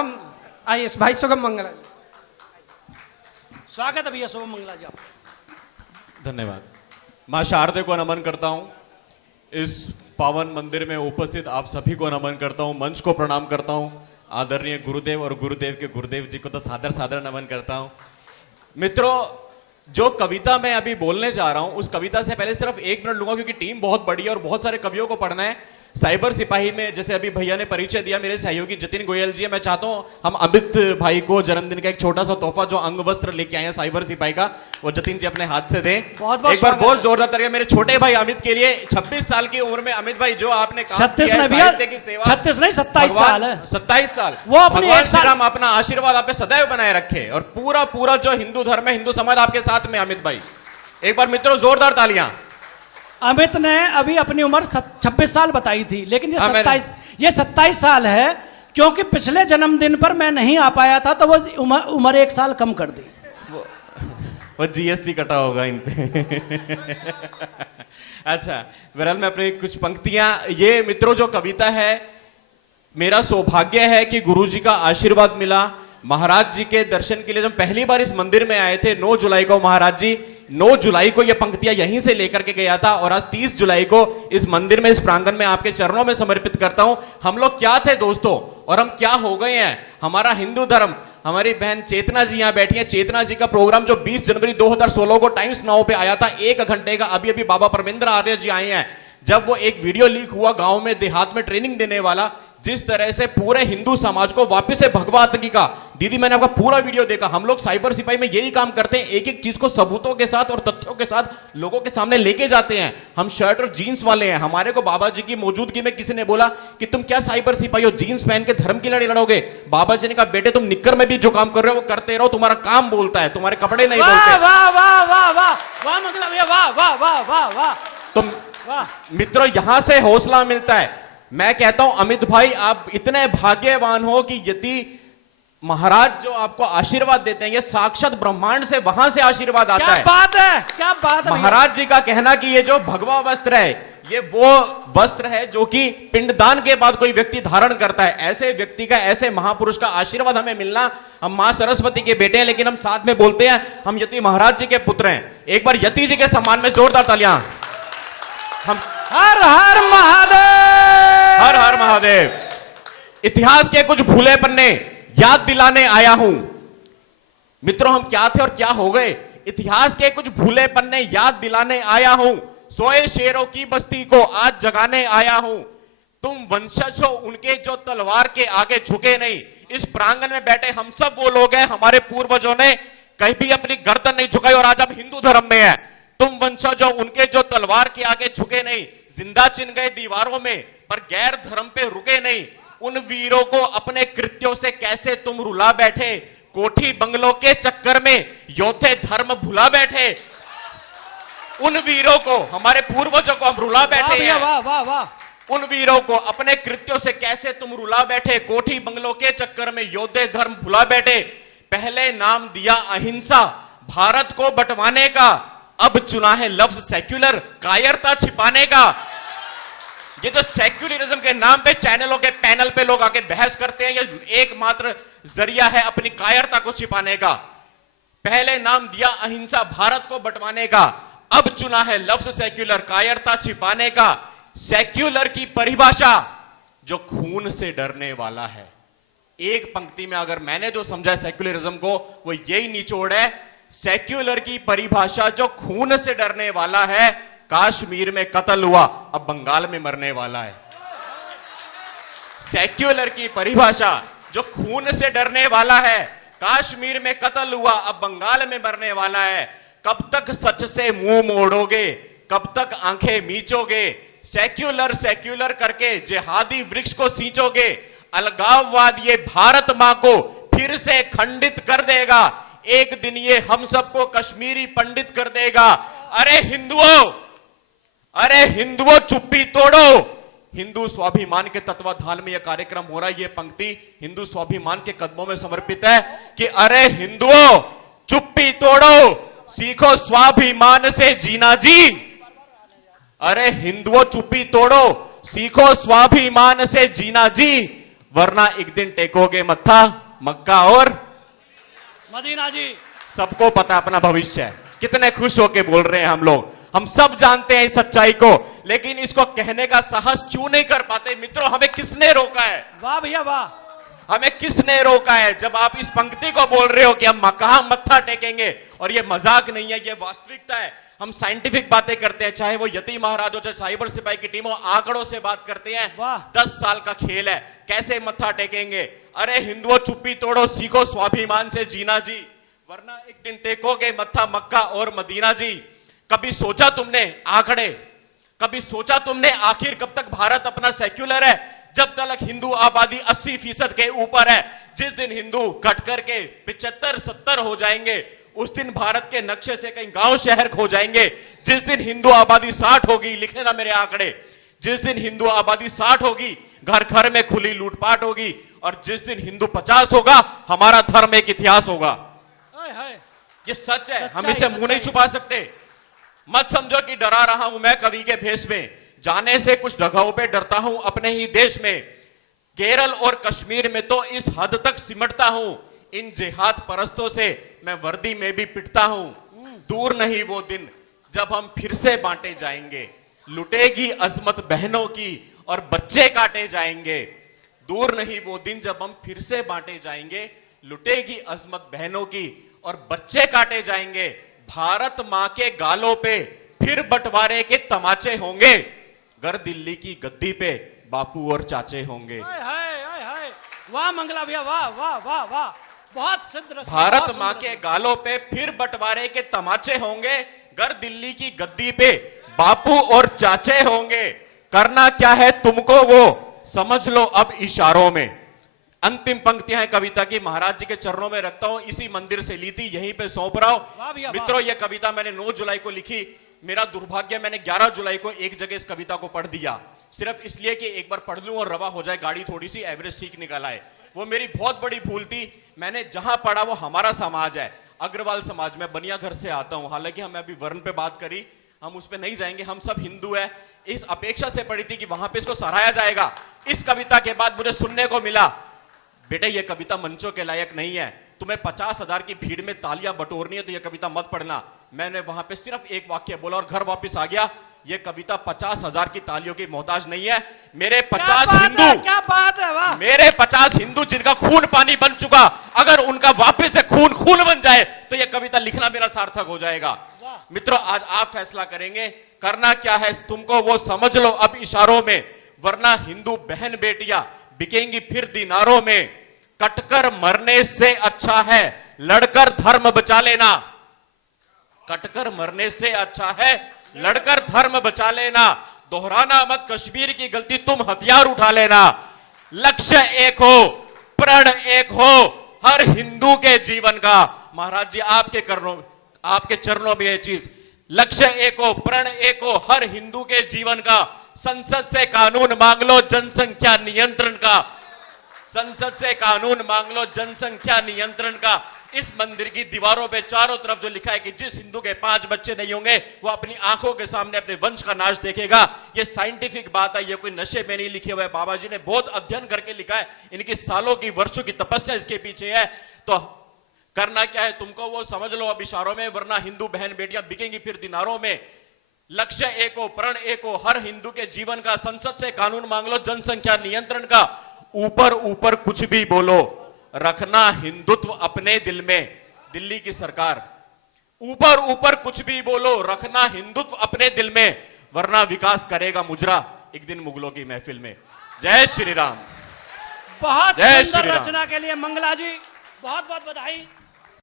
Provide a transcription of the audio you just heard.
आइए भाई शुभम मंगला जी। स्वागत है भैया शुभम मंगला जी। धन्यवाद। मां शारदे को नमन करता हूं। इस पावन मंदिर में उपस्थित आप सभी को नमन करता हूं, मंच को प्रणाम करता हूं। आदरणीय गुरुदेव और गुरुदेव के गुरुदेव जी को तो सादर सादर नमन करता हूं। मित्रों, जो कविता मैं अभी बोलने जा रहा हूं उस कविता से पहले सिर्फ 1 मिनट लूंगा, क्योंकि टीम बहुत बड़ी है और बहुत सारे कवियों को पढ़ना है। साइबर सिपाही में जैसे अभी भैया ने परिचय दिया, मेरे सहयोगी जतिन गोयल जी है। मैं चाहता हूं हम अमित भाई को जन्मदिन का एक छोटा सा तोहफा जो अंग वस्त्र लेके आए हैं साइबर सिपाही का, वो जतिन जी अपने हाथ से दें। बहुत बहुत एक बार बहुत जोरदार तरीके मेरे छोटे भाई अमित के लिए। 26 साल की उम्र में अमित भाई जो आपने काम 36 किया है, नहीं भैया, साहित्य की सेवा, 36 नहीं 27 साल है। 27 साल। वो अपनी भगवान एक साल- श्री राम अपना आशीर्वाद आप पे सदैव बनाए रखे और पूरा पूरा जो हिंदू धर्म है, हिंदू समाज आपके साथ में। अमित भाई एक बार मित्रों जोरदार तालियां। अमित ने अभी अपनी उम्र 26 साल बताई थी, लेकिन ये हाँ, 27 साल है, क्योंकि पिछले जन्मदिन पर मैं नहीं आ पाया था तो वो उम्र 1 साल कम कर दी। वो जीएसटी कटा होगा इन पे। अच्छा, बहरहाल मैं अपनी कुछ पंक्तियां, ये मित्रों जो कविता है, मेरा सौभाग्य है कि गुरुजी का आशीर्वाद मिला। महाराज जी के दर्शन के लिए जब पहली बार इस मंदिर में आए थे 9 जुलाई को, महाराज जी 9 जुलाई को ये पंक्तियां यहीं से लेकर के गया था और आज 30 जुलाई को इस मंदिर में, इस प्रांगण में आपके चरणों में समर्पित करता हूं। हम लोग क्या थे दोस्तों और हम क्या हो गए हैं। हमारा हिंदू धर्म, हमारी बहन चेतना जी यहां बैठी है। चेतना जी का प्रोग्राम जो 20 जनवरी 2016 को टाइम्स नाउ पे आया था 1 घंटे का, अभी अभी बाबा परमेंद्र आर्य जी आए हैं। जब वो एक वीडियो लीक हुआ गांव में, देहात में ट्रेनिंग देने वाला, जिस तरह से पूरे हिंदू समाज को वापस से भगवा आतंकी का, दीदी मैंने आपका पूरा वीडियो देखा। हम लोग साइबर सिपाही में यही काम करते हैं, एक एक चीज को सबूतों के साथ और तथ्यों के साथ लोगों के सामने लेके जाते हैं। हम शर्ट और जीन्स वाले हैं। हमारे को बाबा जी की मौजूदगी में किसी ने बोला कि तुम क्या साइबर सिपाही हो, जीन्स पहन के धर्म की लड़ाई लड़ोगे। बाबा जी ने कहा बेटे तुम निक्कर में भी जो काम कर रहे हो वो करते रहो, तुम्हारा काम बोलता है, तुम्हारे कपड़े नहीं बोलते। वाह वाह वाह वाह वाह वाह मतलब ये वाह वाह वाह वाह वाह। तुम मित्रों यहां से हौसला मिलता है। मैं कहता हूं अमित भाई आप इतने भाग्यवान हो कि यदि महाराज जो आपको आशीर्वाद देते हैं, ये साक्षात ब्रह्मांड से, वहां से आशीर्वाद आता है। क्या बात है, क्या बात है। महाराज जी का कहना कि ये जो भगवा वस्त्र है, ये वो वस्त्र है जो कि पिंडदान के बाद कोई व्यक्ति धारण करता है। ऐसे व्यक्ति का, ऐसे महापुरुष का आशीर्वाद हमें मिलना। हम मां सरस्वती के बेटे हैं, लेकिन हम साथ में बोलते हैं हम यति महाराज जी के पुत्र हैं। एक बार यति जी के सम्मान में जोरदार तालियां। हम हर हर महादेव, हर हर महादेव। इतिहास के कुछ भूले पन्ने याद दिलाने आया हूं। मित्रों हम क्या थे और क्या हो गए। इतिहास के कुछ भूले पन्ने याद दिलाने आया हूं। सोए शेरों की बस्ती को आज जगाने आया हूं। तुम वंशज हो उनके जो तलवार के आगे झुके नहीं। इस प्रांगण में बैठे हम सब वो लोग हैं, हमारे पूर्वजों ने कहीं भी अपनी गर्दन नहीं झुकाई और आज हम हिंदू धर्म में है। तुम वंशज हो उनके जो तलवार के आगे झुके नहीं। जिंदा चिन गए दीवारों में पर गैर धर्म पे रुके नहीं। उन वीरों को अपने कृत्यों से कैसे तुम रुला बैठे। कोठी बंगलों के चक्कर में योद्धे धर्म भुला बैठे। उन वीरों को, हमारे पूर्वजों को हम रुला बैठे हैं। वाह वाह वाह। उन वीरों को अपने कृत्यों से कैसे तुम रुला बैठे। कोठी बंगलों के चक्कर में योद्धे धर्म भुला बैठे। पहले नाम दिया अहिंसा भारत को बंटवाने का, अब चुना है लफ्ज सेक्युलर कायरता छिपाने का। ये जो सेक्युलरिज्म के नाम पे चैनलों के पैनल पे लोग आके बहस करते हैं, ये एकमात्र जरिया है अपनी कायरता को छिपाने का। पहले नाम दिया अहिंसा भारत को बंटवाने का, अब चुना है लफ्ज सेक्युलर कायरता छिपाने का। सेक्युलर की परिभाषा जो खून से डरने वाला है। एक पंक्ति में अगर मैंने जो समझा सेक्युलरिज्म को, वो यही निचोड़ है। सेक्युलर की परिभाषा जो खून से डरने वाला है, कश्मीर में कत्ल हुआ अब बंगाल में मरने वाला है। सेक्युलर की परिभाषा जो खून से डरने वाला है, कश्मीर में कत्ल हुआ अब बंगाल में मरने वाला है। कब तक सच से मुंह मोड़ोगे, कब तक आंखें मीचोगे। सेक्युलर सेक्युलर करके जिहादी वृक्ष को सींचोगे। अलगाववाद ये भारत मां को फिर से खंडित कर देगा। एक दिन ये हम सबको कश्मीरी पंडित कर देगा। अरे हिंदुओं चुप्पी तोड़ो। हिंदू स्वाभिमान के तत्वाधान में यह कार्यक्रम हो रहा है। यह पंक्ति हिंदू स्वाभिमान के कदमों में समर्पित है कि अरे हिंदुओं चुप्पी तोड़ो, सीखो स्वाभिमान से जीना जी। अरे हिंदुओं चुप्पी तोड़ो, सीखो स्वाभिमान से जीना जी। वरना एक दिन टेकोगे मत्था मक्का और मदीना जी। सबको पता अपना भविष्य है। कितने खुश होके बोल रहे हैं हम लोग, हम सब जानते हैं इस सच्चाई को, लेकिन इसको कहने का साहस क्यों नहीं कर पाते? मित्रों, हमें किसने रोका है? वाह भैया वाह। हमें किसने रोका है? जब आप इस पंक्ति को बोल रहे हो कि हम कहां मत्था टेकेंगे, और ये मजाक नहीं है, ये वास्तविकता है। हम साइंटिफिक बातें करते हैं, चाहे वो यति महाराज हो, चाहे साइबर सिपाही की टीम हो, आंकड़ों से बात करते हैं। वाह। 10 साल का खेल है, कैसे मत्था टेकेंगे? अरे हिंदुओं, चुप्पी तोड़ो, सीखो स्वाभिमान से जीना जी, वरना एक दिन टेकोगे मत्था मक्का और मदीना जी। कभी सोचा तुमने आंकड़े, कभी सोचा तुमने आखिर कब तक भारत अपना सेक्युलर है? जब तक हिंदू आबादी 80% के ऊपर है। जिस दिन हिंदू घट करके 75-70 हो जाएंगे, उस दिन भारत के नक्शे से कहीं गांव शहर खो जाएंगे। जिस दिन हिंदू आबादी 60 होगी, लिख लेना मेरे आंकड़े, जिस दिन हिंदू आबादी 60 होगी, घर घर में खुली लूटपाट होगी, और जिस दिन हिंदू 50 होगा, हमारा धर्म एक इतिहास होगा। ये सच है, हम इसे मुंह नहीं छुपा सकते। मत समझो कि डरा रहा हूं मैं कवि के भेष में, जाने से कुछ जगहों पे डरता हूं अपने ही देश में। केरल और कश्मीर में तो इस हद तक सिमटता हूं, इन जिहाद परस्तों से मैं वर्दी में भी पिटता हूं। दूर नहीं वो दिन जब हम फिर से बांटे जाएंगे, लुटेगी अजमत बहनों की और बच्चे काटे जाएंगे। दूर नहीं वो दिन जब हम फिर से बांटे जाएंगे, लुटेगी अजमत बहनों की और बच्चे काटे जाएंगे। भारत मां के गालों पे फिर बंटवारे के तमाचे होंगे, घर दिल्ली की गद्दी पे बापू और चाचे होंगे। वाह मंगला भैया, वाह वाह वाह वाह, बहुत सिद्ध। भारत मां के गालों पे फिर बंटवारे के तमाचे होंगे, घर दिल्ली की गद्दी पे बापू और चाचे होंगे। करना क्या है तुमको वो समझ लो अब इशारों में। अंतिम पंक्तियां हैं कविता की, महाराज जी के चरणों में रखता हूं, इसी मंदिर से ली थी, यहीं पे सौंप रहा हूं। मित्रों, यह कविता मैंने 9 जुलाई को लिखी। मेरा दुर्भाग्य, मैंने 11 जुलाई को एक जगह इस कविता को पढ़ दिया, सिर्फ इसलिए कि एक बार पढ़ लूं और रवा हो जाए, गाड़ी थोड़ी सी एवरेज ठीक निकल आए। वो मेरी बहुत बड़ी भूल थी। मैंने जहां पढ़ा वो हमारा समाज है, अग्रवाल समाज। मैं बनिया घर से आता हूं, हालांकि हमें अभी वर्ण पे बात करी, हम उस पे नहीं जाएंगे, हम सब हिंदू है। इस अपेक्षा से पढ़ी थी कि वहां पे इसको सराहा जाएगा। इस कविता के बाद मुझे सुनने को मिला, बेटे ये कविता मंचों के लायक नहीं है, तुम्हें 50,000 की भीड़ में तालियां बटोरनी है तो यह कविता मत पढ़ना। मैंने वहां पे सिर्फ एक वाक्य बोला और घर वापस आ गया। यह कविता 50,000 की तालियों की मोहताज नहीं है। मेरे 50 हिंदू, क्या बात है, वाह। मेरे 50 हिंदू जिनका खून पानी बन चुका, अगर उनका वापस से खून खून बन जाए तो यह कविता लिखना मेरा सार्थक हो जाएगा। मित्रों, आज आप फैसला करेंगे, करना क्या है तुमको वो समझ लो अब इशारों में, वरना हिंदू बहन बेटियां बिकेंगी फिर दिनारों में। कटकर मरने से अच्छा है लड़कर धर्म बचा लेना, कटकर मरने से अच्छा है लड़कर धर्म बचा लेना। दोहराना मत कश्मीर की गलती, तुम हथियार उठा लेना। लक्ष्य एक हो, प्रण एक हो, हर हिंदू के जीवन का। महाराज जी आपके चरणों में यह चीज, लक्ष्य एक हो, प्रण एक हो, हर हिंदू के जीवन का। संसद से कानून मांग लो जनसंख्या नियंत्रण का, संसद से कानून मांग लो जनसंख्या नियंत्रण का। इस मंदिर की दीवारों पे चारों तरफ जो लिखा है कि जिस हिंदू के 5 बच्चे नहीं होंगे वो अपनी आंखों के सामने अपने वंश का नाश देखेगा। ये साइंटिफिक बात है, ये कोई नशे में नहीं लिखे हुए। बाबा जी ने बहुत अध्ययन करके लिखा है, इनकी सालों की वर्षों की तपस्या इसके पीछे है। तो करना क्या है तुमको वो समझ लो अब इशारों में, वरना हिंदू बहन बेटियां बिकेंगी फिर दिनारों में। लक्ष्य एक हो, प्रण एक हो, हर हिंदू के जीवन का। संसद से कानून मांग लो जनसंख्या नियंत्रण का। ऊपर ऊपर कुछ भी बोलो, रखना हिंदुत्व अपने दिल में। दिल्ली की सरकार, ऊपर ऊपर कुछ भी बोलो, रखना हिंदुत्व अपने दिल में, वरना विकास करेगा मुजरा एक दिन मुगलों की महफिल में। जय श्री राम। बहुत जय सुंदर श्री राम। रचना के लिए मंगला जी बहुत बहुत बधाई।